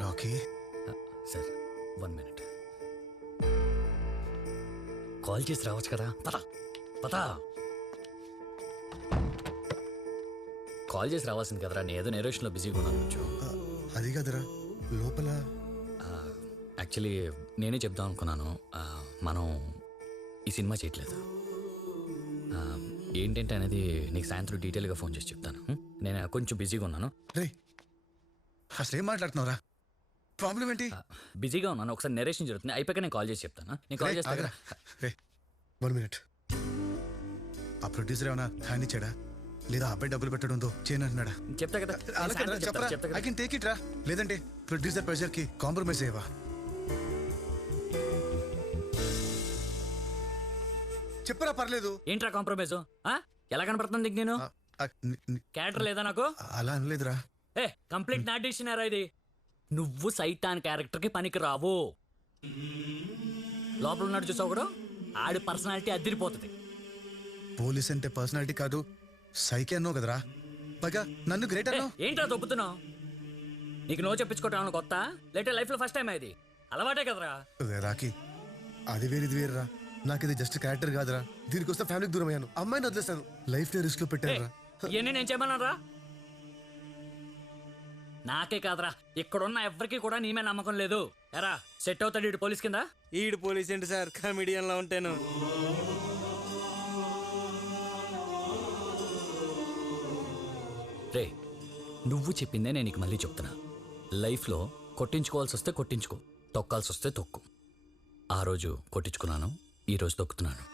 Rocky sir 1 minute. Call చేసి రావచ్చు కదా. పద పద. కాల్ చేసి రావాల్సింది కదరా, నేను ఏదో నేరేషన్లో బిజీగా ఉన్నాను కొంచెం. అది కదరా లోపల. యాక్చువల్లీ నేనే చెప్దాం అనుకున్నాను, మనం ఈ సినిమా చేయట్లేదు. ఏంటంటే అనేది నీకు సాయంత్రం డీటెయిల్గా ఫోన్ చేసి చెప్తాను. నేను కొంచెం బిజీగా ఉన్నాను. రే అసలు ఏం మాట్లాడుతున్నావురా? ప్రాబ్లం ఏంటి? బిజీగా ఉన్నాను, ఒకసారి నెరేషన్ జరుగుతుంది, అయిపోయాక నేను కాల్ చేసి చెప్తాను. నేను కాల్ చేస్తాను. 1 minute. ఆ ప్రొడ్యూసర్ ఏమన్నా హ్యాండ్ ఇచ్చాడా లేదా అబ్బాయి డబ్బులు పెట్టడంతో చేయనంటున్నాడా? చెప్తా కదా, ఐ కెన్ టేక్ ఇట్ రా. లేదంటే ప్రొడ్యూసర్ ప్రెషర్ కి కాంప్రమైజ్ అయ్యవా? చెప్పరా పర్లేదు. ఏంట్రా కాంప్రమైజ్? ఎలా కనపడుతుంది నేను? క్యారెక్టర్ లేదా నాకు? అలా అనలేదురా. కంప్లీట్ నా డిసిషన్ ఇది. నువ్వు సైతాన్ క్యారెక్టర్ కి పనికి రావు. లోపల ఉన్నాడు చూసావు కూడా, ఆడి పర్సనాలిటీ అదిరిపోతుంది. పోలీస్ అంటే పర్సనాలిటీ కాదు సైకి అన్నావు కదరా. పైగా నన్ను గ్రేట్ అన్నావు. ఏంట్రా దొబ్బుతున్నావు? నీకు నో చెప్పించుకోవటం కొత్త లేటే లైఫ్ లో ఫస్ట్ టైం ఇది అలవాటే కదరా. రాకి అది వేరేది వేరురా. నాకు ఇది జస్ట్ క్యారెక్టర్ కాదురా. దీనికి వస్తే ఫ్యామిలీకి దూరం అయ్యాను, అమ్మాయిని వదిలేస్తాను, లైఫ్ ని రిస్క్ లో పెట్టాను. ఇవన్నీ నేను చేయమన్నారా? నాకే కాదురా, ఇక్కడున్న ఎవరికి కూడా నీ మీద నమ్మకం లేదు. ఎరా సెట్ అవుతాడు ఈడు పోలీస్ కింద? ఈడు పోలీస్ ఏంటి సార్, కమిడియన్ లా ఉంటాను. రే నువ్వు చెప్పిందే నేను నీకు మళ్ళీ చెప్తున్నా. లైఫ్లో కొట్టించుకోవాల్సి వస్తే కొట్టించుకో, తొక్కాల్సి వస్తే తొక్కు. ఆ రోజు కొట్టించుకున్నాను, ఈరోజు తొక్కుతున్నాను.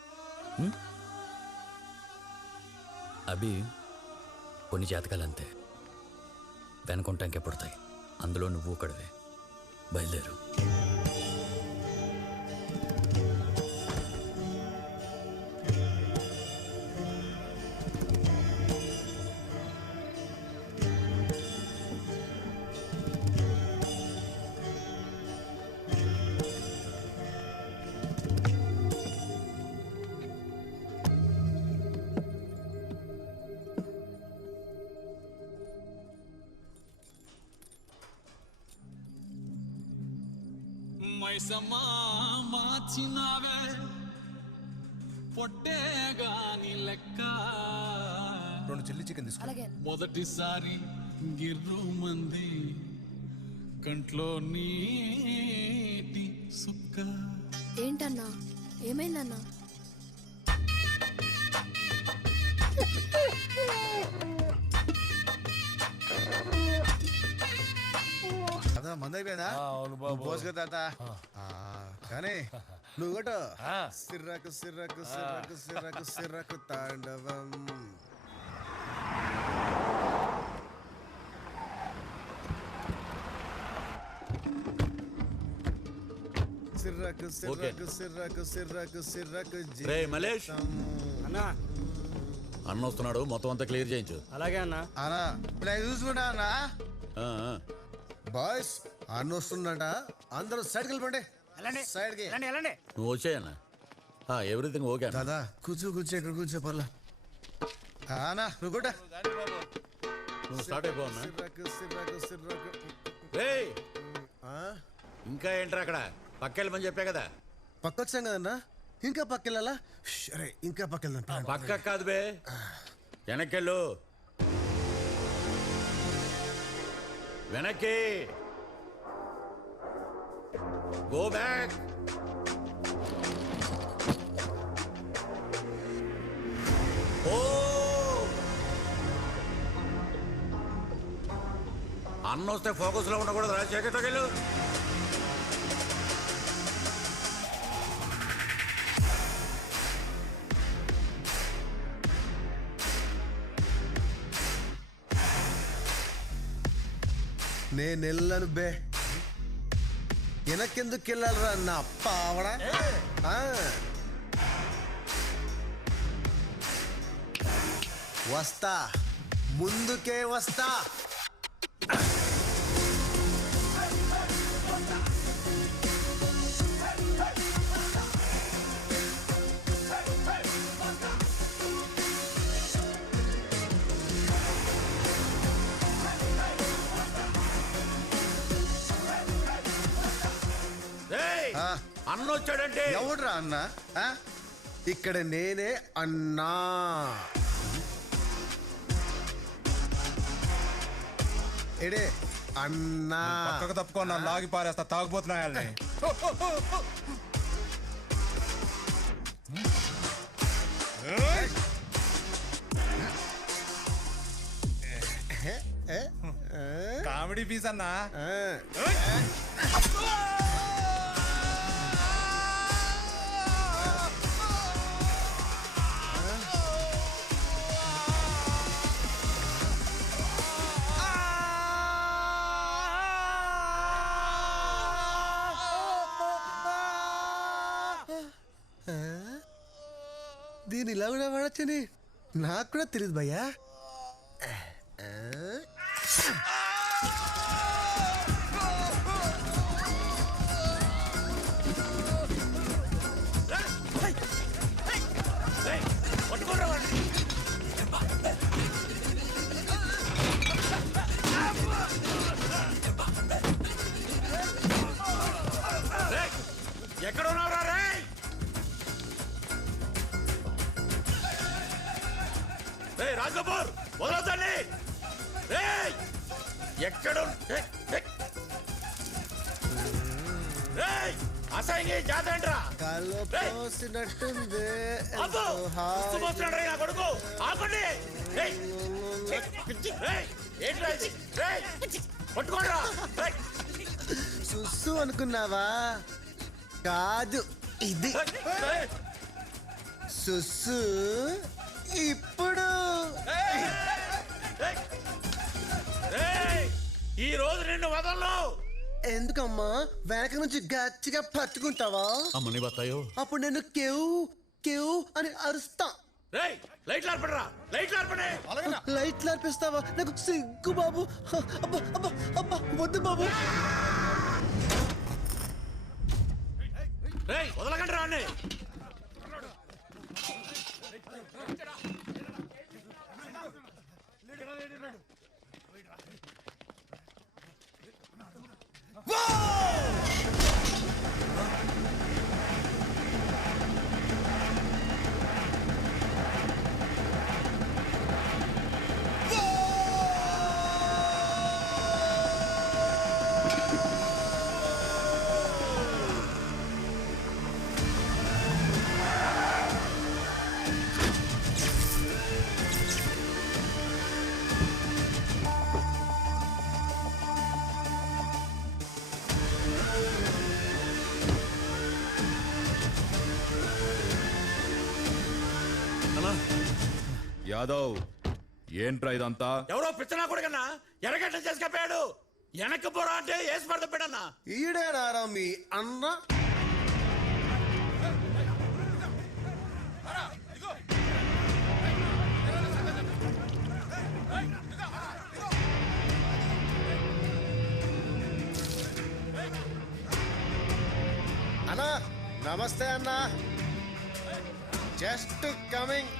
అభి కొన్ని జాతకాలు అంతే, వెనుకుంటానికి పుడతాయి. అందులో నువ్వు ఒకడివే. బయలుదేరు. మైసమ్మా మార్చినావే పొట్టే గాని లెక్క. 2 చిల్లీ చికెన్ తీసుకో. మొదటిసారి గిర్రు మంది కంట్లో నీటి సుక్క. ఏంటన్నా ఏమైందన్నా? అదా మందైపోయిందా? పోసుగా తాత. కానీ నువ్వు ఒకటో సిర్రకు సిర్రకు సిర్రకు సిర్రకు సిర్రకు తాండవం. సిర్రకు సిర్రకు సిర్రకు సిర్రకు సిర్రకు. రే మలేష్ అన్నా, అన్న వస్తున్నాడు, మొత్తం అంతా క్లియర్ చేయించు. అలాగే అన్నా. అన్నా ఇప్పుడు చూసుకుంటా అన్నా. ఆ, ఆ. బాయ్స్ అన్న వస్తుండట, అందరూ సైడ్కి వెళ్ళిపోండి. సైడ్కి నువ్వు వచ్చాయన్నా. ఎవ్రీథింగ్ ఓకే దాదా. కూర్చో కూర్చో, ఇక్కడ కూర్చో పర్లా. అన్నా నువ్వు కూడా నువ్వు స్టార్ట్ అయిపోవన్నా. సిర్రకు సిర్రకు సిర్రకు. రేయ్ ఇంకా ఏంట్రా అక్కడ? పక్కెళ్ళమని చెప్పా కదా. పక్కొచ్చాం కదన్నా, ఇంకా పక్కెళ్ళాలా? సరే ఇంకా పక్కెళ్దాం. పక్క కాదు బే, వెనక్కెళ్ళు. వెనక్కి గో బ్యాక్. ఓ అన్న వస్తే ఫోకస్ లో ఉండకూడదు. రాజశేఖర్కి వెళ్ళు. నేను వెళ్ళను బే. వెనకెందుకు వెళ్ళాలరా నా పావడా? వస్తా, ముందుకే వస్తా. అన్న వచ్చాడంటే ఎవడ్రా అన్న ఆ? ఇక్కడ నేనే అన్నా. ఎడే అన్నా. పక్కకు తప్పుకున్నా లాగి పారేస్తా తాగుపోతున్నాయాలని. కామెడీ పీస్ అన్నా. దీని ఇలా కూడా వాడచ్చని నాకు కూడా తెలియదు భయ్యా. ఎక్కడ ఉన్నావురా రే? రాజకపూర్ వదలొద్దండి. ఎక్కడ అసహ్యంగా జాతరంట్రా కలపోసినట్టుంది. కొడుకు ఆపండి. పట్టుకోండిరా. సుస్సు అనుకున్నావా? కాదు, ఇది సుస్సు. ఇప్పుడు ఈ రోజు నిన్ను వదలను. ఎందుకమ్మా వెనక నుంచి గట్టిగా పట్టుకుంటావా? అమ్మని బతాయో. అప్పుడు నేను కేవ్ కేవ్ అని అరుస్తా. లైట్లు ఆర్పడరా, లైట్లు ఆర్పడే. లైట్లు ఆర్పిస్తావా? నాకు సిగ్గు బాబు. అబ్బా అబ్బా అబ్బా వద్దు బాబు. వదలకండి రాండి. యాదవ్, ఏంట్రా ఇదంతా? ఎవరో పిచ్చనా కొడుకన్నా ఎరగట్ల చేసుకపోయాడు. వెనక్కి పోరా అంటే వేసి పడతాడన్నా. ఈడేనారా మీ అన్న? అన్నా నమస్తే అన్నా. Just coming.